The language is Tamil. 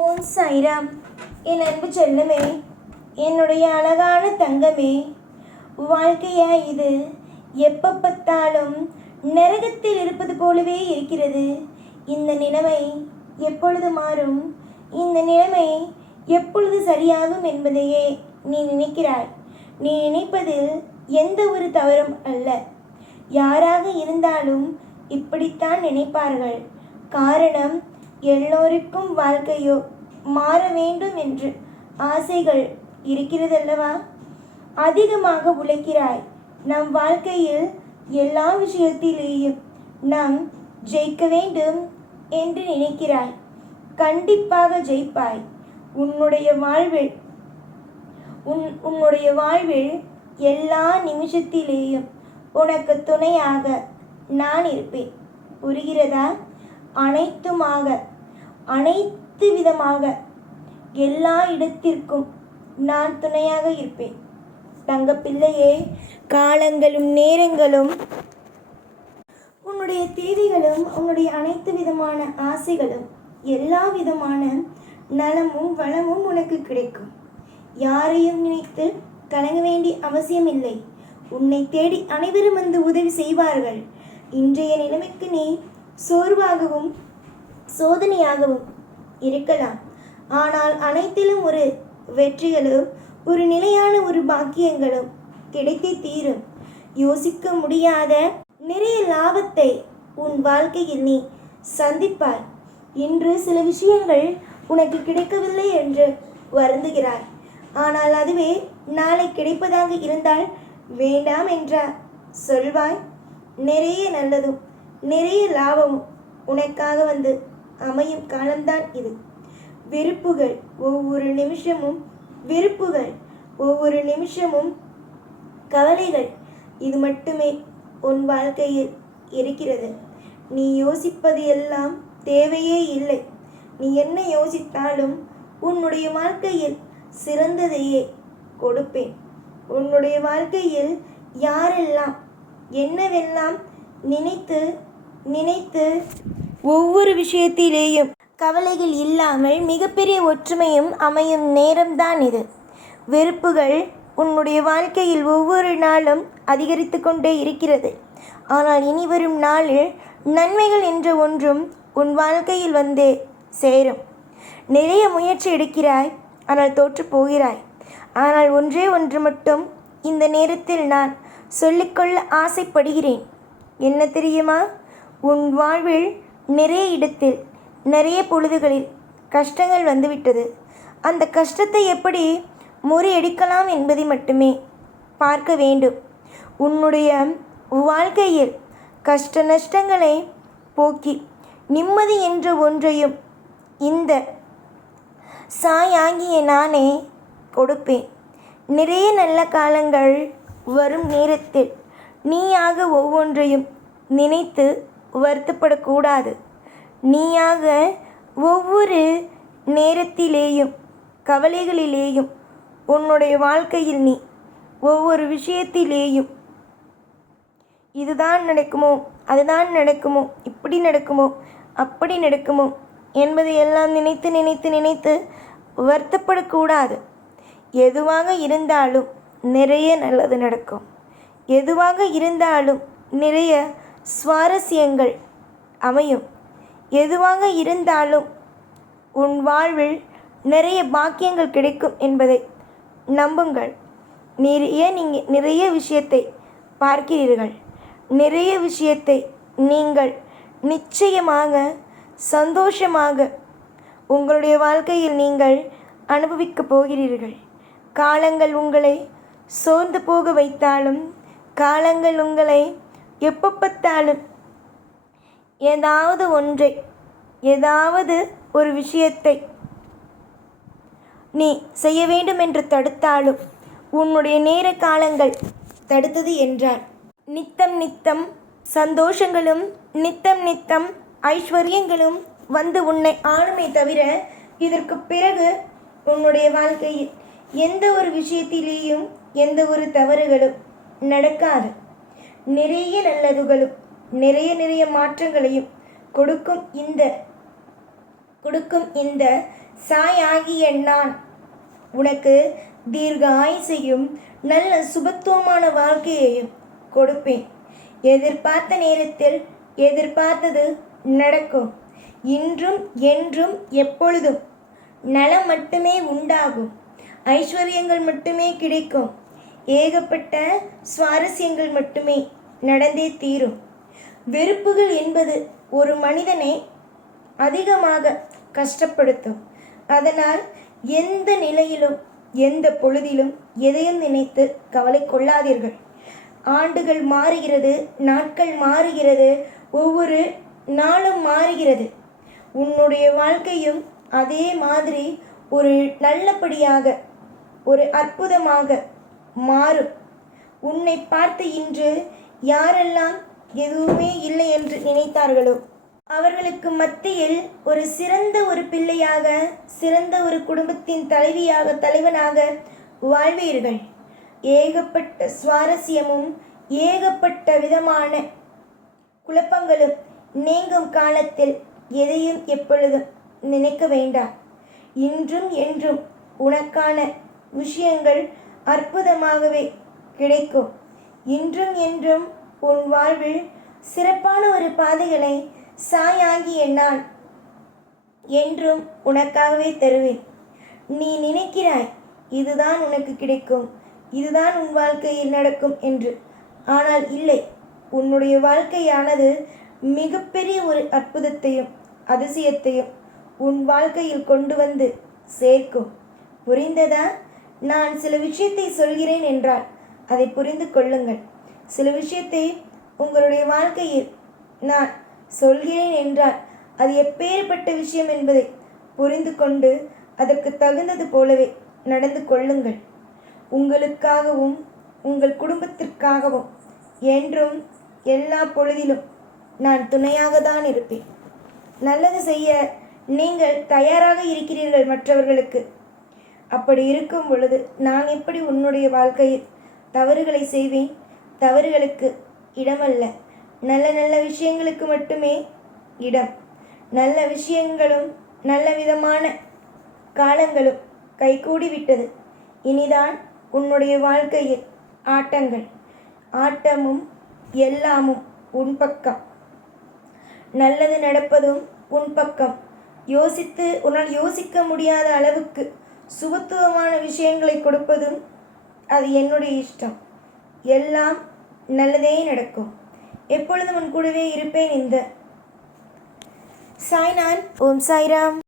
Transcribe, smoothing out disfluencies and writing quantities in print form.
ஓம் சாய்ராம். என் அன்பு செல்லமே, என்னுடைய அழகான தங்கமே, வாழ்க்கையா இது எப்போ பார்த்தாலும் நரகத்தில் இருப்பது போலவே இருக்கிறது. இந்த நிலைமை எப்பொழுது மாறும்? இந்த நிலைமை எப்பொழுது சரியாகும் என்பதையே நீ நினைக்கிறாய். நீ நினைப்பதில் எந்த ஒரு தவறும் அல்ல. யாராக இருந்தாலும் இப்படித்தான் நினைப்பார்கள். காரணம், எல்லோருக்கும் வாழ்க்கையோ மாற வேண்டும் என்று ஆசைகள் இருக்கிறதல்லவா? அதிகமாக உழைக்கிறாய். நம் வாழ்க்கையில் எல்லா விஷயத்திலேயும் நாம் ஜெயிக்க வேண்டும் என்று நினைக்கிறாய். கண்டிப்பாக ஜெயிப்பாய். உன்னுடைய வாழ்வில் எல்லா நிமிஷத்திலேயும் உனக்கு துணையாக நான் இருப்பேன். புரிகிறதா? அனைத்து விதமாக எல்லா இடத்திற்கும் நான் துணையாக இருப்பேன். தங்கப்பிள்ளையே, காலங்களும் நேரங்களும் உன்னுடைய தேவைகளும் உன்னுடைய அனைத்து விதமான ஆசைகளும் எல்லா விதமான நலமும் வளமும் உனக்கு கிடைக்கும். யாரையும் நினைத்து கலங்க வேண்டிய அவசியமில்லை. உன்னை தேடி அனைவரும் வந்து உதவி செய்வார்கள். இன்றைய நிலைமைக்கு நீ சோர்வாகவும் சோதனையாகவும் இருக்கலாம். ஆனால் அனைத்திலும் ஒரு வெற்றிகளும் ஒரு நிலையான ஒரு பாக்கியங்களும் கிடைத்தே தீரும். யோசிக்க முடியாத நிறைய லாபத்தை உன் வாழ்க்கையில் நீ சந்திப்பாய். இன்று சில விஷயங்கள் உனக்கு கிடைக்கவில்லை என்று வருந்துகிறாய். ஆனால் அதுவே நாளை கிடைப்பதாக இருந்தால் வேண்டாம் என்றா சொல்வாய். நிறைய நல்லதும் நிறைய லாபமும் உனக்காக வந்து அமையும் காலம்தான் இது. ஒவ்வொரு நிமிஷமும் கவலைகள், இது மட்டுமே உன் வாழ்க்கையில் இருக்கிறது. நீ யோசிப்பது எல்லாம் தேவையே இல்லை. நீ என்ன யோசித்தாலும் உன்னுடைய வாழ்க்கையில் சிறந்ததையே கொடுப்பேன். உன்னுடைய வாழ்க்கையில் யாரெல்லாம் என்னவெல்லாம் நினைத்து ஒவ்வொரு விஷயத்திலேயும் கவலைகள் இல்லாமல் மிகப்பெரிய ஒற்றுமையும் அமையும் நேரம்தான் இது. வெறுப்புகள் உன்னுடைய வாழ்க்கையில் ஒவ்வொரு நாளும் அதிகரித்து கொண்டே இருக்கிறது. ஆனால் இனி வரும் நாளில் நன்மைகள் என்ற ஒன்றும் உன் வாழ்க்கையில் வந்தே சேரும். நிறைய முயற்சி எடுக்கிறாய், ஆனால் தோற்று போகிறாய். ஆனால் ஒன்றே ஒன்று மட்டும் இந்த நேரத்தில் நான் சொல்லிக்கொள்ள ஆசைப்படுகிறேன். என்ன தெரியுமா? உன் வாழ்வில் நிறைய இடத்தில் நிறைய பொழுதுகளில் கஷ்டங்கள் வந்துவிட்டது. அந்த கஷ்டத்தை எப்படி முறியடிக்கலாம் என்பதை மட்டுமே பார்க்க வேண்டும். உன்னுடைய வாழ்க்கையில் கஷ்ட நஷ்டங்களை போக்கி நிம்மதி என்ற ஒன்றையும் இந்த சாயாகிய நானே கொடுப்பேன். நிறைய நல்ல காலங்கள் வரும் நேரத்தில் நீயாக ஒவ்வொன்றையும் நினைத்து வருத்தப்படக்கூடாது. நீயாக ஒவ்வொரு நேரத்திலேயும் கவலைகளிலேயும் உன்னுடைய வாழ்க்கையில் நீ ஒவ்வொரு விஷயத்திலேயும் இதுதான் நடக்குமோ, அதுதான் நடக்குமோ, இப்படி நடக்குமோ, அப்படி நடக்குமோ என்பதை எல்லாம் நினைத்து வருத்தப்படக்கூடாது. எதுவாக இருந்தாலும் நிறைய நல்லது நடக்கும். எதுவாக இருந்தாலும் நிறைய சுவாரஸ்யங்கள் அமையும். எதுவாக இருந்தாலும் உன் வாழ்வில் நிறைய பாக்கியங்கள் கிடைக்கும் என்பதை நம்புங்கள். நீங்கள் நிறைய விஷயத்தை பார்க்கிறீர்கள். நிறைய விஷயத்தை நீங்கள் நிச்சயமாக சந்தோஷமாக உங்களுடைய வாழ்க்கையில் நீங்கள் அனுபவிக்கப் போகிறீர்கள். காலங்கள் உங்களை சோர்ந்து போக வைத்தாலும், காலங்கள் உங்களை எப்போ பார்த்தாலும் ஏதாவது ஒரு விஷயத்தை நீ செய்ய வேண்டும் என்று தடுத்தாலும், உன்னுடைய நேர காலங்கள் தடுத்தது என்றால் நித்தம் சந்தோஷங்களும் நித்தம் ஐஸ்வர்யங்களும் வந்து உன்னை ஆளுமே தவிர இதற்கு பிறகு உன்னுடைய வாழ்க்கையில் எந்த ஒரு விஷயத்திலேயும் எந்த ஒரு தவறுகளும் நடக்காது. நிறைய நல்லதுகளும் நிறைய மாற்றங்களையும் கொடுக்கும் இந்த கொடுக்கும் இந்த சாய் ஆகிய நான் உனக்கு தீர்க்க ஆயுசையும் நல்ல சுபத்துவமான வாழ்க்கையையும் கொடுப்பேன். எதிர்பார்த்த நேரத்தில் எதிர்பார்த்தது நடக்கும். இன்றும் என்றும் எப்பொழுதும் நலம் மட்டுமே உண்டாகும். ஐஸ்வர்யங்கள் மட்டுமே கிடைக்கும். ஏகப்பட்ட சுவாரஸ்யங்கள் மட்டுமே நடந்தே தீரும். வெறுப்புகள் என்பது ஒரு மனிதனை அதிகமாக கஷ்டப்படுத்தும். அதனால் எந்த நிலையிலும் எந்த பொழுதிலும் எதையும் நினைத்து கவலை கொள்ளாதீர்கள். ஆண்டுகள் மாறுகிறது, நாட்கள் மாறுகிறது, ஒவ்வொரு நாளும் மாறுகிறது. உன்னுடைய வாழ்க்கையும் அதே மாதிரி ஒரு நல்லபடியாக ஒரு அற்புதமாக மாறும். உன்னை பார்த்து இன்று யாரெல்லாம் எதுவுமே இல்லை என்று நினைத்தார்களோ அவர்களுக்கு மத்தியில் ஒரு சிறந்த ஒரு பிள்ளையாக, சிறந்த ஒரு குடும்பத்தின் தலைவியாக, தலைவனாக வாழ்வீர்கள். ஏகப்பட்ட சுவாரஸ்யமும் ஏகப்பட்ட விதமான குழப்பங்களும் நீங்கும் காலத்தில் எதையும் எப்பொழுதும் நினைக்க வேண்டாம். இன்றும் என்றும் உனக்கான விஷயங்கள் அற்புதமாகவே கிடைக்கும். இன்றும் என்றும் உன் வாழ்வில் சிறப்பான ஒரு பாதைகளை சாயாகிய நான் என்றும் உனக்காகவே தருவேன். நீ நினைக்கிறாய் இதுதான் உனக்கு கிடைக்கும், இதுதான் உன் வாழ்க்கையில் நடக்கும் என்று. ஆனால் இல்லை, உன்னுடைய வாழ்க்கையானது மிகப்பெரிய ஒரு அற்புதத்தையும் அதிசயத்தையும் உன் வாழ்க்கையில் கொண்டு வந்து சேர்க்கும். புரிந்ததா? நான் சில விஷயத்தை சொல்கிறேன் என்றால் அதை புரிந்து கொள்ளுங்கள். சில விஷயத்தை உங்களுடைய வாழ்க்கையில் நான் சொல்கிறேன் என்றால் அது எப்பேற்பட்ட விஷயம் என்பதை புரிந்து கொண்டு அதற்கு தகுந்தது போலவே நடந்து கொள்ளுங்கள். உங்களுக்காகவும் உங்கள் குடும்பத்திற்காகவும் என்றும் எல்லா பொழுதிலும் நான் துணையாக தான் இருப்பேன். நல்லது செய்ய நீங்கள் தயாராக இருக்கிறீர்கள் மற்றவர்களுக்கு. அப்படி இருக்கும் பொழுது நான் எப்படி உன்னுடைய வாழ்க்கையில் தவறுகளை செய்வேன்? தவறுகளுக்கு இடமல்ல, நல்ல நல்ல விஷயங்களுக்கு மட்டுமே இடம். நல்ல விஷயங்களும் நல்ல விதமான காலங்களும் கைகூடி விட்டது. இனிதான் உன்னுடைய வாழ்க்கையில் ஆட்டங்கள். ஆட்டமும் எல்லாமும் உன் பக்கம். நல்லது நடப்பதும் உன் பக்கம். உன்னால் யோசிக்க முடியாத அளவுக்கு சுபத்துவமான விஷயங்களை கொடுப்பதும் அது என்னுடைய இஷ்டம். எல்லாம் நல்லதே நடக்கும். எப்பொழுதும் உன் கூடவே இருப்பேன். இந்த சாய்நான். ஓம் சாய்ராம்.